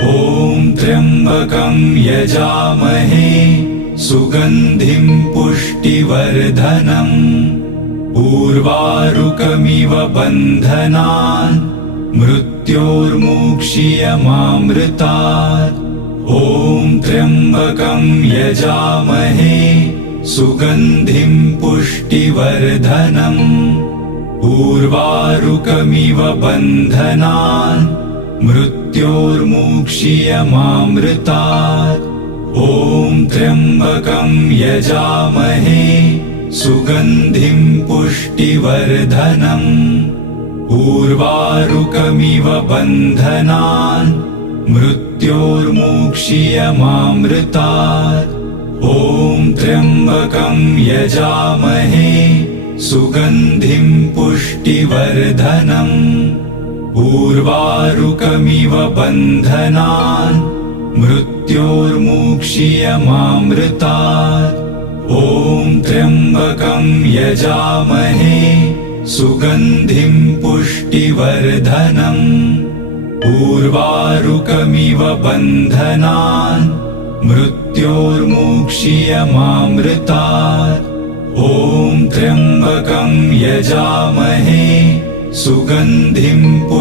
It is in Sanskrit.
ॐ त्र्यम्बकं यजामहे सुगन्धिं पुष्टिवर्धनम् उर्वारुकमिव बन्धनान् मृत्योर्मुक्षीयमामृतात्। ॐ त्र्यम्बकं यजामहे सुगन्धिं पुष्टिवर्धनम् उर्वारुकमिव बन्धनान् मृत्योर्मुक्षीयमामृतात्। ॐ त्र्यम्बकं यजामहे सुगन्धिं पुष्टिवर्धनम् उर्वारुकमिव बन्धनान् मृत्योर्मुक्षीयमामृतात्। ॐ त्र्यम्बकं यजामहे सुगन्धिं पुष्टिवर्धनम् उर्वारुकमिव बन्धनान् मृत्योर्मुक्षीयमामृतात्। ॐ त्र्यम्बकं यजामहे सुगन्धिं पुष्टिवर्धनम् उर्वारुकमिव बन्धनान् मृत्योर्मुक्षीयमामृतात्। ॐ त्र्यम्बकं यजामहे सुगन्धिं